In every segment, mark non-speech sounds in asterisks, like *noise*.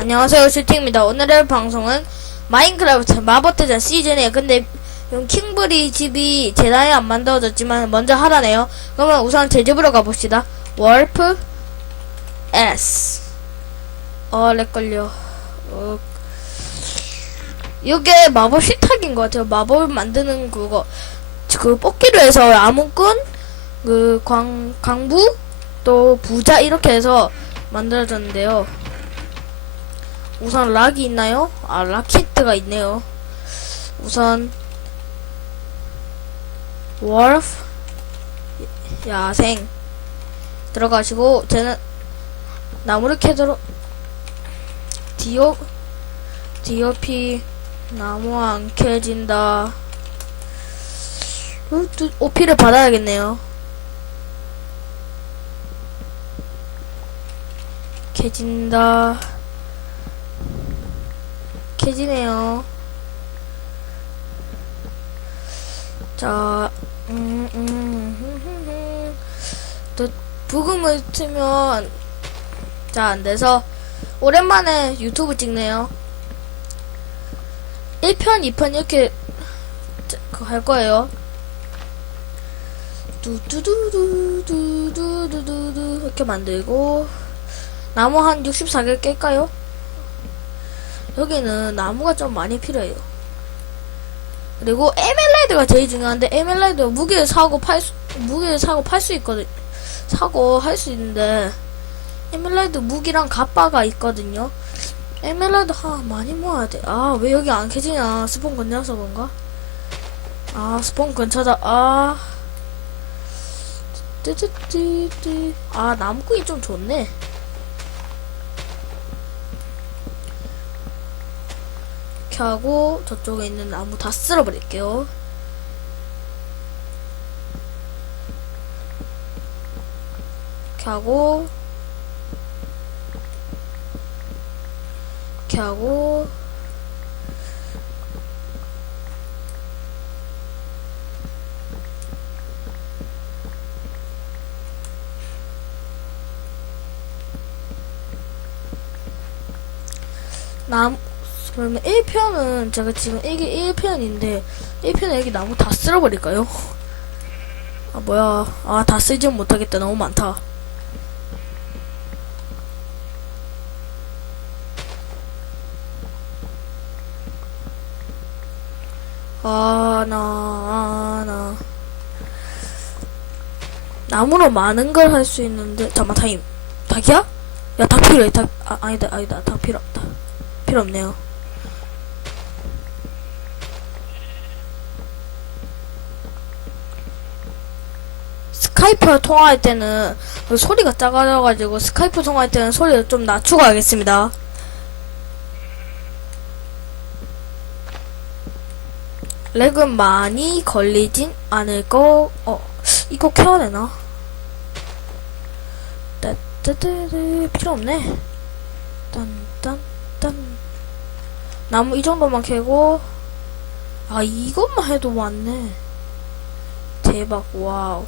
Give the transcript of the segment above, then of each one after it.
안녕하세요 슈팅입니다. 오늘의 방송은 마인크래프트 마법대전 시즌이에요. 근데 용 킹브리 집이 재단이 안 만들어졌지만 먼저 하라네요. 그러면 우선 제 집으로 가봅시다. 월프 S. 어 렉걸려. 어. 이게 마법 식탁인 것 같아요. 마법 만드는 그거. 그 뽑기로 해서 아무꾼 그 광, 강부 또 부자 이렇게 해서 만들어졌는데요 우선 락이 있나요? 아, 락키트가 있네요. 우선 월프 야생 들어가시고 쟤는 나무를 캐도록 디오 디오피 나무 안 캐진다. 어, 또 오피를 받아야겠네요. 캐진다. 캐지네요. 자, 음, 음, 음, 음, 음. 또, 부금을 틀면, 자, 안 돼서, 오랜만에 유튜브 찍네요. 1편, 2편 이렇게, 할 거예요. 두두두두두두두두 이렇게 만들고, 나무 한 64개 깰까요? 여기는 나무가 좀 많이 필요해요. 그리고 에멜라이드가 제일 중요한데 에멜라이드 무게를 사고 팔 수, 무게를 사고 팔 수 있거든. 사고 할 수 있는데 에멜라이드 무기랑 갑바가 있거든요. 에멜라이드 하 많이 모아야 돼. 아 왜 여기 안 캐지냐? 스폰 근처서 그런가? 아 스폰 근처다. 아 뜨뜨뜨뜨. 아 나무꾼이 좀 좋네. 하고 저쪽에 있는 나무 다 쓸어버릴게요. 이렇게 하고 이렇게 하고 남 그러면 1편은 제가 지금 이게 1편인데 1편에 여기 나무 다 쓸어버릴까요? 아 뭐야. 아 다 쓰지는 못하겠다. 너무 많다. 아 나 아 나. 나무로 많은 걸 할 수 있는데 잠깐만 타임. 닭이야? 야 닭 필요해. 닭 아, 아니다 아니다. 닭 필요 없다. 필요 없네요 스카이프 통화할 때는 그 소리가 작아져가지고 스카이프 통화할 때는 소리를 좀 낮추고 하겠습니다. 렉은 많이 걸리진 않을 거, 어, 이거 켜야 되나? 따따따따, 필요 없네. 딴딴딴. 나무 이 정도만 캐고, 아, 이것만 해도 많네. 대박, 와우.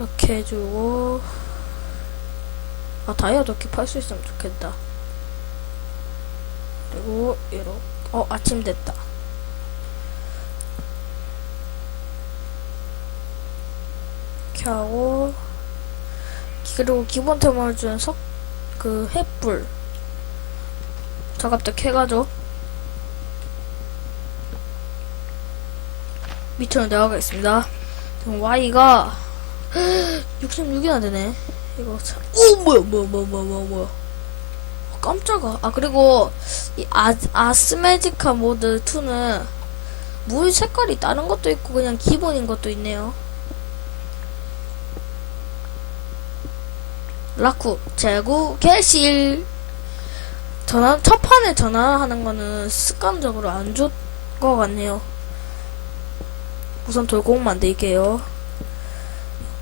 이렇게 해주고. 아 다이아도 팔수 있으면 좋겠다. 그리고 이렇게 어 아침 됐다. 이렇게 하고. 그리고 기본템을 준석 그 횃불. 저갑도 캐가죠? 밑으로 내려가겠습니다. 지금 Y가 *gasps* 66이나 되네. 이거 참. 오 뭐야 뭐야 뭐야 뭐야 뭐야. 어, 깜짝아. 아 그리고 이 아, 아스메지카 모드 2는 물 색깔이 다른 것도 있고 그냥 기본인 것도 있네요. 라쿠 재구 개실 전화 첫 판에 전화하는 거는 습관적으로 안 좋을 것 같네요. 우선 돌공 만들게요.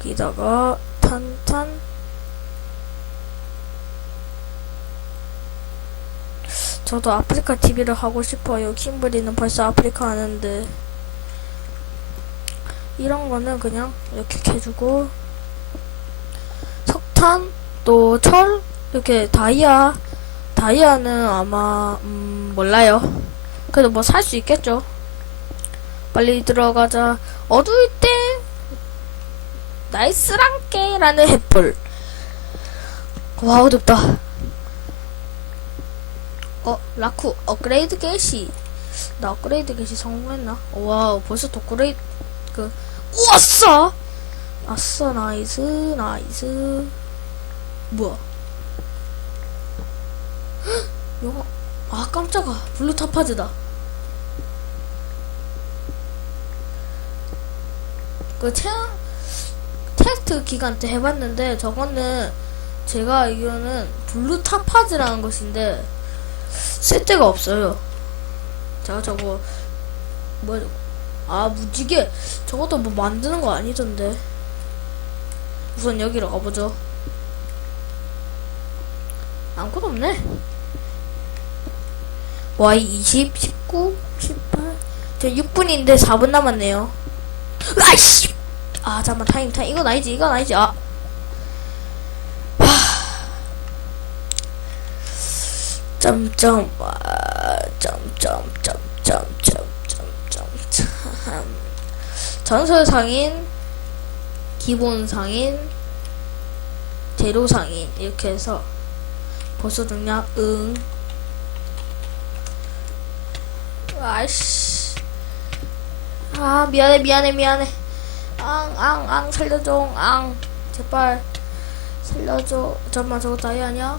여기다가 탄탄 저도 아프리카 TV를 하고 싶어요. 킴브리는 벌써 아프리카 하는데 이런 거는 그냥 이렇게 해주고 석탄 또 철 이렇게 다이아 다이아는 아마 음 몰라요. 그래도 뭐 살 수 있겠죠. 빨리 들어가자. 어두울 때 나이스랑깨라는 햇불. 와 어둡다. 어 라쿠 업그레이드 게시. 나 업그레이드 게시 성공했나? 와 벌써 업그레이드 그 우왔어. 아싸 나이스 나이스. 뭐야? *gasps* 아 깜짝아 블루 타파즈다 그 체험 테스트 기간 때 해봤는데 저거는 제가 알기로는 블루 타파즈라는 것인데 쓸 데가 없어요 제가 저거 뭐야 아 무지개 저것도 뭐 만드는 거 아니던데 우선 여기로 가보죠 아무것도 없네 Y 20, 19, 18. 저 6분인데 4분 남았네요. 아이씨! 아, 잠깐만, 타임, 타임. 이건 아니지, 이건 아니지. 아. 하. 점점, 아, 점점, 점점, 점점, 점점. 전설 상인, 기본 상인, 재료 상인. 이렇게 해서. 보수 중량, 응. 아이씨. 아, 미안해, 미안해, 미안해. 앙, 앙, 앙, 살려줘, 앙. 제발. 살려줘. 잠깐만, 저거 다이 아니야?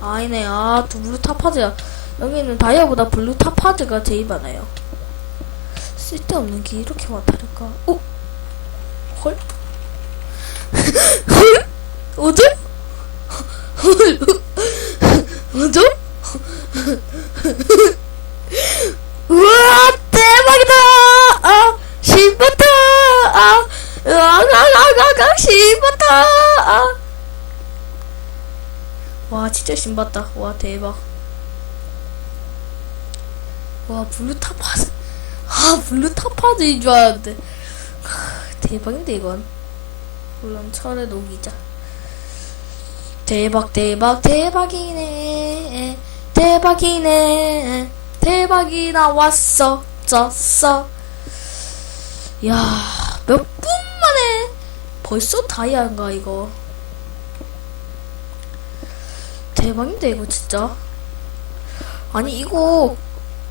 아니네, 아, 두 블루 타파즈야. 여기는 다이아보다 블루 타파즈가 제일 많아요. 쓸데없는 게 이렇게 많다니까. 어? 헐? *laughs* 헐? 어제? *laughs* 헐? 어제? 우와 대박이다 아 신봤다 아 아가가가가 신봤다 아. 와 진짜 신봤다. 와 대박. 와 블루 타파즈. 아 블루 타파즈인 줄 알았는데. 하, 대박인데 이건. 물론 철의 녹이자. 대박 대박 대박이네. 대박이네. 대박이 나왔어. 쪘어. 야몇 분 만에 벌써 다이아인가 이거 대박인데 이거 진짜? 아니 이거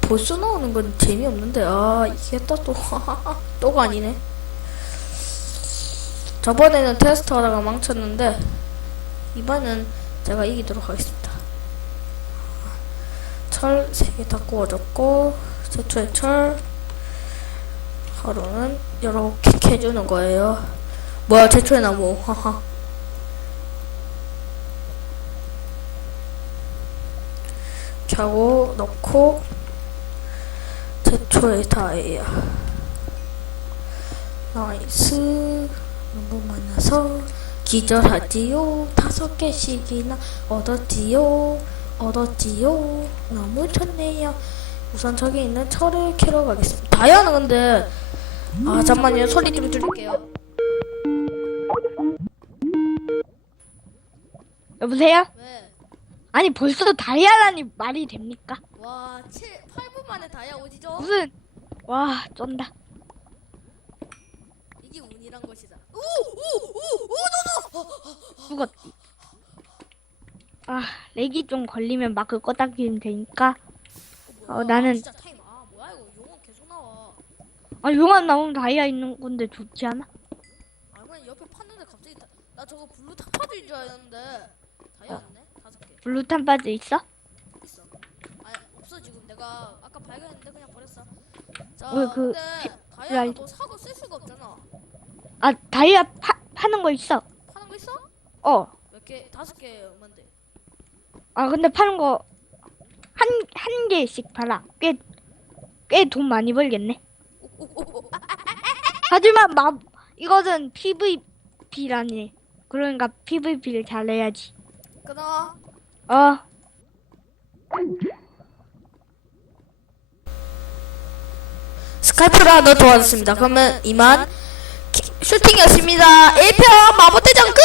벌써 나오는 건 재미없는데 아 이겠다 또 *laughs* 또가 아니네. 저번에는 테스트 하다가 망쳤는데 이번엔 제가 이기도록 하겠습니다. 철 3개 다 구워졌고 제초의 철 하루는 이렇게 캐주는 거예요. 뭐야 제초의 나무. 하하 *laughs* 켜고 넣고 제초의 다이아 나이스 너무 많아서 기절하지요 다섯 개씩이나 얻었지요 얻었지요. 너무 좋네요. 우선 저기 있는 철을 캐러 가겠습니다. 다이아는 근데 아 잠만요 소리 좀 줄일게요. 여보세요? 왜? 아니 벌써 다이아라니 말이 됩니까? 와 7, 8분 만에 다이아 오지죠? 무슨 와 쩐다 이게 운이란 것이다. 우우우우노노 죽었디 아 렉이 좀 걸리면 마크 껐다 키면 되니까 어, 나는- 진짜 타임 아 뭐야 이거 용어 계속 나와. 아 용암 나오면 다이아 있는 건데 좋지 않아? 아 그냥 옆에 팠는데 갑자기 다, 나 저거 블루 타파드인 줄 알았는데 블루탄 빠져 있어? 있어. 아 없어 지금 내가 아까 발견했는데 그냥 버렸어. 자 왜 그- 근데 다이아가 라이- 뭐 사고 쓸 수가 없잖아. 아 다이아 파, 파는 거 있어 파는 거 있어? 어 몇 개? 다섯 개 얼만데? 아 근데 파는 거 한 한 개씩 팔아 꽤 꽤 돈 많이 벌겠네 하지만 마 이것은 PVP라니 그러니까 PVP를 잘해야지 끊어. 어 스카이프라 너 도와줬습니다. 그러면 이만 키- 슈팅이었습니다. 1편 마법대전 끝!